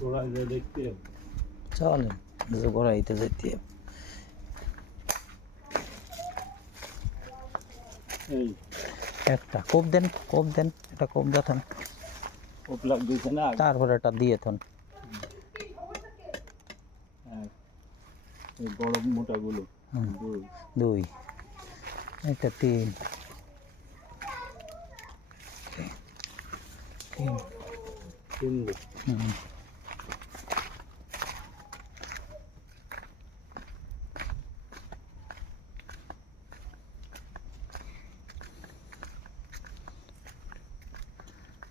গোড়ায় যা দেখতে হবে। চলেন গোড়াইতে যেতে হবে। এই একটা কোপ দেন, কোপ দেন, একটা কোপ দেন, উপলাগ দিছে না তারপরে একটা দিয়ে থন। এক, এই বড় মোটাগুলো হুম। দুই, 2 এটা 3 3 তিন দিন। হুম।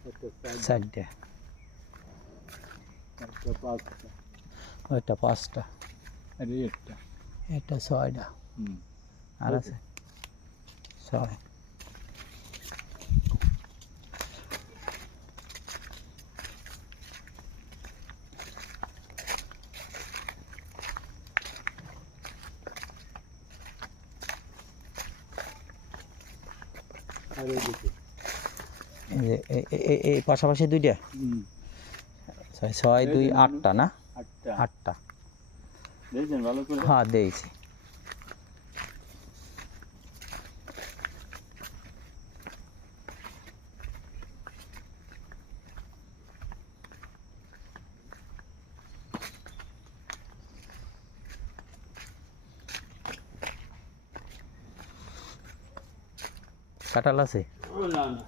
একটা চার, 4টে, একটা পাঁচটা, ওইটা 5টা, আর একটা। এটা 6টা। হুম। আর আছে 6। আর এদিকে এই যে এই পাশাপাশি 2টা, 6 2 8টা না? আটটা 8টা। দেখছেন ভালো করে? হ্যাঁ দিয়েছি। কাঁঠাল আছে? না না,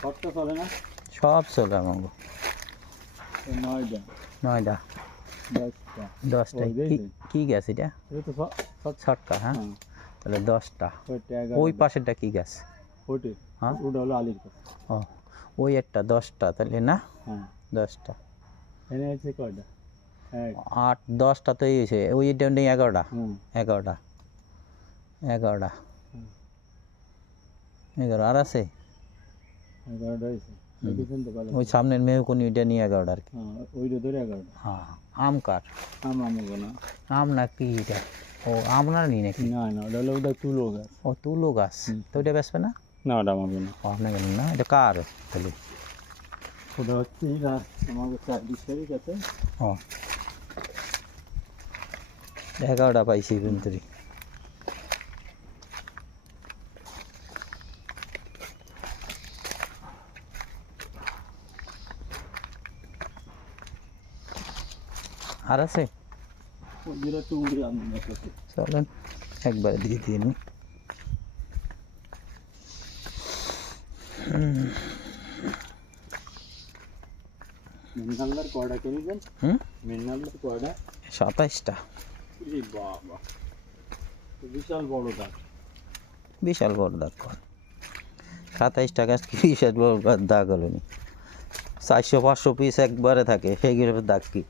সবটা চলে না। সব চলে আমাকে। এই নয়টা, 9টা, দশটা, 10টায় ওই কি দেখছেন? কি গাছ এটা? এটা তো ছটকা, হ্যাঁ হ্যাঁ, তাহলে 10টা। ছয়টা, ওই 11টা, পাশেরটা কি গাছ? ওটে, হ্যাঁ ওটা হলো আলির গাছ। ও ওই একটা 10টা তাহলে না? হ্যাঁ, 10টা, এনে আছে কয়টা? এক, 8 10টা তো এই হয়েছে, ওইটা নেই 11টা। হুম, 11টা, 11টা, হুম, 11 আর আছে। 11টা হয়েছে। হুম। দেখেছেন তো ভালো ওই করে? সামনের মেহকুনি ওইটা নিয়ে 11টা আর কি। হ্যাঁ, ওইটা ধরে 11টা। হ্যাঁ আম কার? আমাকে না, আম না কি এটা? ও আম না নি নাকি? না না, ওটা হলো ওটা তুলো গাছ। ও তুলো গাছ। হুম। তো ওইটা বেসবে না? না, ওটা আমাকে না। ও আপনাকে না, এটা কার তাহলে? ওটা হচ্ছে এই গাছ আমাকে 4 কাছে। ও 11টা পাইছি কিন্তু। আর আছে? ওদের একটু উড়ে আনবেন আপনাকে। চলেন একবারে দিয়ে দিয়ে নি। মিনালদার কয়টা কিনেছেন? হুম, মিনালদার কয়টা? 27টা। এই বাবা, তো বিশাল বড় গাছ। বিশাল বড় দাগ কর। 27টা গাছ কি বিশাল বড় দাগ হলো নি? 400 500 পিস একবারে থাকে, সেইগুলো দাগ কি?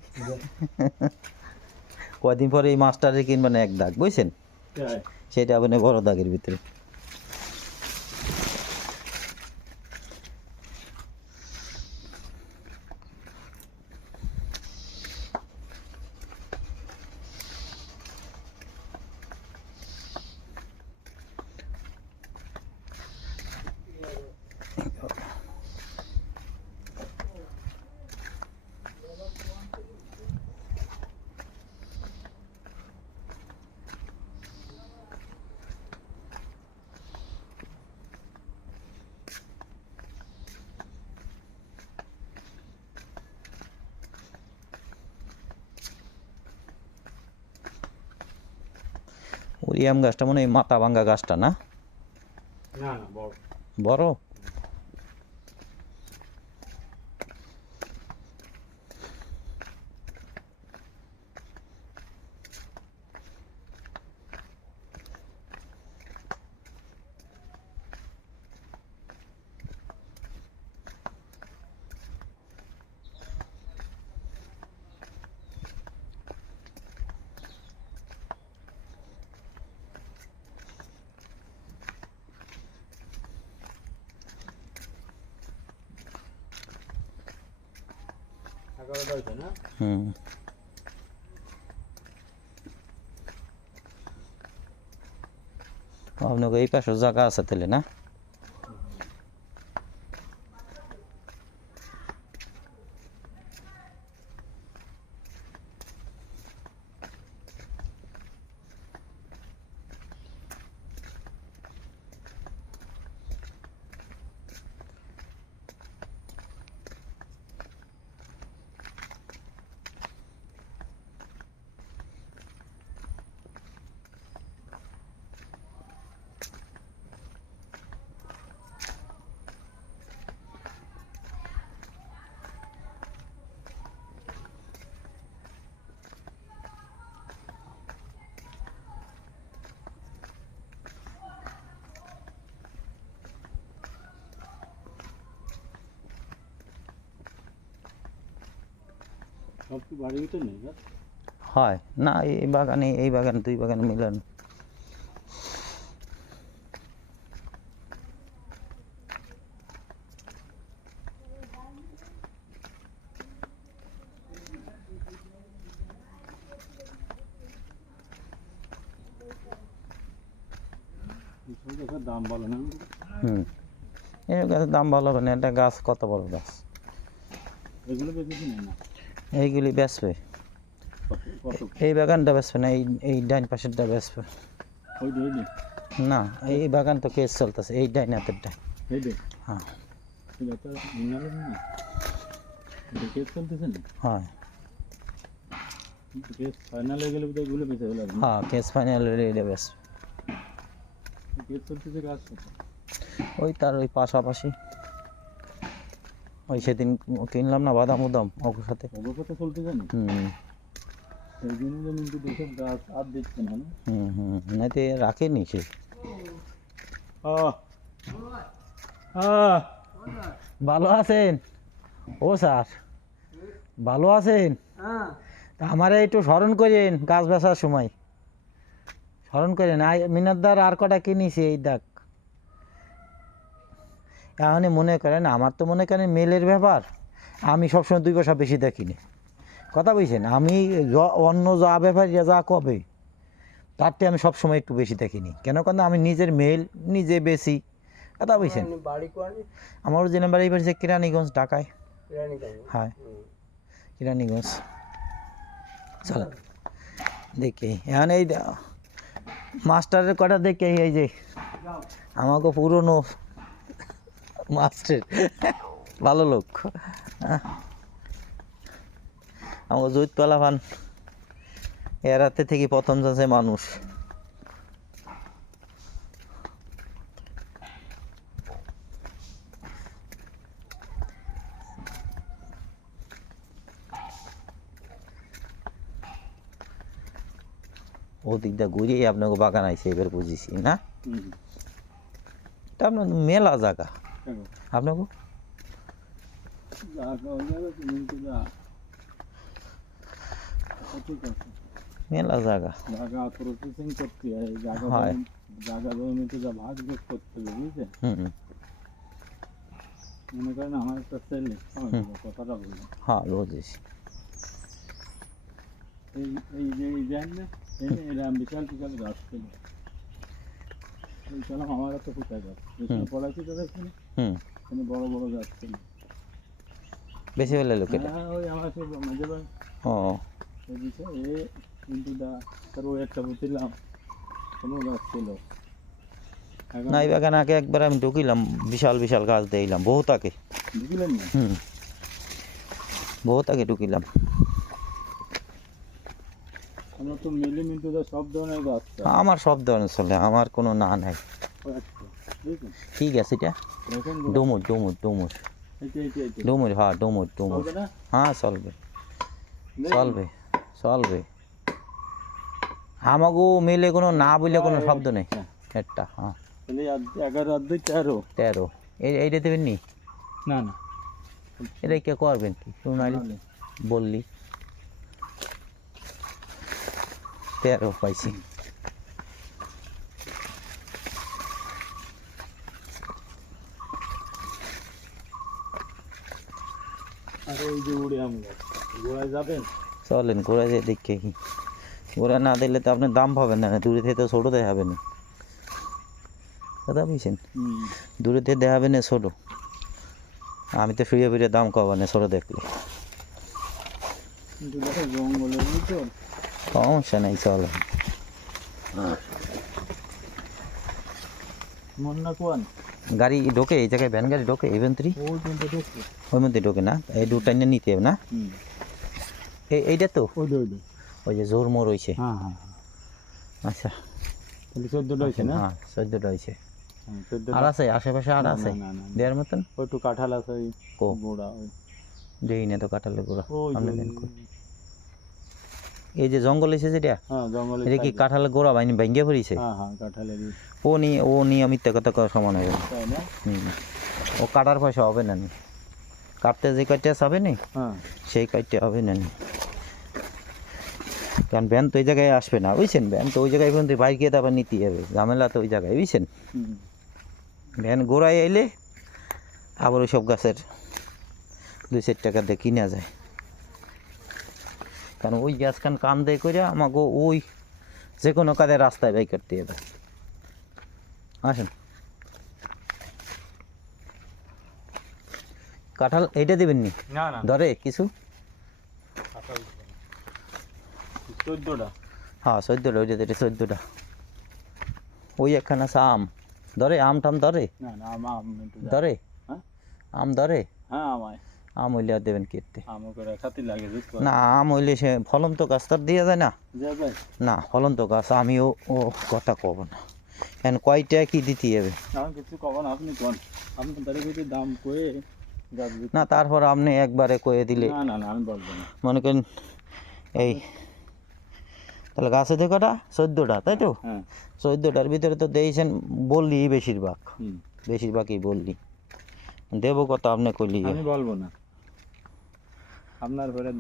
কয়দিন পরে এই মাছটারে কিনবেন এক দাগ, বুঝছেন? তাই? সেটা আপনার বড় দাগের ভিতরে। ওই আম গাছটা মনে হয় মাথা ভাঙ্গা গাছটা না? না না, বড়। বড়? এগারোটা হয়েছে না? হুম। আপনাকে এই পাশে জায়গা আছে তাহলে না? সব কি বাড়ির ভিতর নেই না? হয় না, এই বাগানে এই বাগান দুই বাগান মিলান। এইসব গাছের দাম বলো না? এই গাছের দাম ভালো হবে না, একটা গাছ কত বড় গাছ। এগুলো বেশি নেই না? এইগুলি বেচবে, কত? এই বাগানটা বেচবে না, এই ডাইন পাশেরটা বেচবে ওই ডেলি না। এই বাগান তো কেস চলতেছে, এই ডাইন হাতেরটা। এই ডে হ্যাঁ এটা মিনারেল না, এটা কেস চলতেছে না? হয়, কেস ফাইনাল হয়ে গেলে বোধহয় এগুলো বেঁচে গেল। হ্যাঁ কেস ফাইনাল এটা বেচবে। কেস চলতেছে গাছ কত? ওই তার ওই পাশাপাশি ওই সেদিন কিনলাম না বাদাম উদাম ওর সাথে। অবস্থা চলতেছে না? সেই জন্য কিন্তু দেশের গাছ আর দেখছে না। নাইতে রাখেনি সে। ভালো আছেন? ও স্যার ভালো আছেন? তা আমারে একটু স্মরণ করেন, গাছ বেচার সময় স্মরণ করেন। মিনারদার আর কটা কিনিছি, এই দেখ। এখন মনে করেন আমার তো মনে করেন মেলের ব্যাপার, আমি সবসময় 2 পয়সা বেশি দেখিনি, কথা বলছেন। আমি অন্য যা ব্যাপার যা কবে তার থেকে আমি সবসময় একটু বেশি দেখিনি, কেন কেন আমি নিজের মেল নিজে বেশি, কথা বলছেন। আমার অরিজিনাল বাড়ি বাড়িছে কেরানীগঞ্জ, ঢাকায়। হ্যাঁ কেরানীগঞ্জ। চলো দেখি এখন এই মাস্টারের কটা দেখে, এই যে আমাকে পুরনো মাস্টার ভালো লোক, আমাকে জৈত পালাভান এরাতে থেকে প্রথম যাচ্ছে মানুষ। ওদিকটা ঘুরিয়ে আপনাকে বাগান আইছে, এবার বুঝেছি না? তা আপনার মেলা জায়গা আপনাকে, মেলা জায়গা জায়গা প্রসেসিং করতে হয়, হয়। জায়গা জমিতে যা ভাগ যোগ করতে হবে, বুঝছেন? মনে করেন আমার একটা ছেলে, কথাটা বললাম, হ্যাঁ বুঝেছি। এই যে এই যান না, এরকম বিশাল বিশাল গাছ ছিল। বলছিলাম আমার তো কোথায় গাছ পড়াচ্ছি তোদের এখানে বড় বড় গাছ ছিল, বেশি হলে লোকের। ওই আমার সব মাঝে ভাই কিন্তু তার ওই একটা বুঝলাম কোনো গাছ ছিল না। এই বাগান আগে একবার আমি ঢুকিলাম, বিশাল বিশাল গাছ দেখলাম, বহুত আগে ঢুকিলেন না? বহুত আগে ঢুকিলাম। আমরা তো মিলে কিন্তু সব ধরনের গাছ, আমার সব ধরনের চলে, আমার কোনো না নাই। ঠিক আছে, এটা ডুমুর ডুমুর ডুমুর ডুমুর, হ্যাঁ ডুমুর ডুমুর, হ্যাঁ চলবে চলবে চলবে। আমাকেও মিলে কোনো না বলে কোনো শব্দ নেই একটা। হ্যাঁ 11 আর 2 13 এইটা দেবেন নি? না না, এটা কে করবেন কি শুনালি বললি? 13 পাইছি। আর ওই যে উড়ে আমরা গোড়ায় যাবেন, চলেন ঘোরা যেয়ে দেখে কি। ঘোরা না দিলে তো আপনি দাম পাবেন না, দূরে থেকে তো ছোটো দেখাবেন। কথা বুঝছেন হুম। দূরেতে দেখাবে না ছোটো, আমি তো ফিরে ফিরে দাম কবা না ছোটো দেখলে। কিন্তু দেখো জঙ্গলের ভিতর সমস্যা নেই চলো। মন না কোয়ান গাড়ি ঢোকে এই জায়গায়, ভ্যান গাড়ি ঢোকে ইভেন্ট্রি ওই কিন্তু দেখো। ওই মধ্যে ঢোকে না, এই দুটা নিয়ে নিতে হবে না। হুম। এইটা তো ওই দই দই। ওই যে জোর মোর হয়েছে। হ্যাঁ হ্যাঁ। আচ্ছা তাহলে 14টা হয়েছে না? হ্যাঁ 14টা হয়েছে। হ্যাঁ 14টা। আর আছে আশেপাশে আর আছে না না। দেওয়ার মতন? ওই একটু কাঁঠাল আছে ওই কো গোড়া ওই। দেই না তো কাঁঠালের গোড়া ওই আপনি যে দেন কই? এই যে জঙ্গল এসে যেটা, হ্যাঁ জঙ্গলের এটা কি side এ। কাঁঠালের গোড়া ভাঙ্গে পড়িছে? হ্যাঁ হ্যাঁ কাঁঠালেরই। ও নিয়ে মিথ্যা কথা কওয়া সমান হবে না। তাই না? ও কাটার পয়সা হবে না নি, কাটতে যে কয়টা চাবে নি হ্যাঁ। সেই কয়টা হবে না নি। কারণ ভ্যান তো ওই জায়গায় আসবে না বুঝছেন, ভ্যান তো ওই জায়গায় পর্যন্ত বাইক গিয়ে তারপর নিতে হবে, ঝামেলা তো ওই জায়গায় বুঝছেন। হুম। ভ্যান গোড়ায় এলে আবার ওই সব গাছের 2-4 টাকা দিয়ে কিনা যায়, কারণ ওই গাছ কান দিয়ে করে আমাকে ওই যে কোনো কাজে রাস্তায় বাইক কাটতে হবে। আসেন কাঁঠাল এইটা দেবেন নি না না ধরে কিছু? কাঁঠাল 14টা। হ্যাঁ 14টা, ওইটা 14টা। ওই একখানা আছে আম ধরে, আম টাম ধরে না না আম একটু ধরে হ্যাঁ আম ধরে? হ্যাঁ আমায় আম হইলে আর দেবেন কেটে? আম করে খাতি লাগে দুধ না আম হইলে সে ফলন্ত গাছ তার দিয়ে যায় না। যাবে না ফলন্ত গাছ আমিও ও কথা কব না, এখন কয়টা কি দিতে হবে? আমি কিছু কব না, আপনি কোন আপনি তার ভিতরে দাম কয়ে গাছ না তারপর আপনি একবারে কয়ে দিলে না না না আমি বলবো না। মনে করেন এই তাহলে গাছে থেকে কটা 14টা তাই তো? হ্যাঁ 14টার ভিতরে তো দিয়েছেন বললি বেশিরভাগ, হুম। বেশিরভাগই বললি, দেবো কত আপনি কইলি? আমি বলবো না, আপনার ঘরে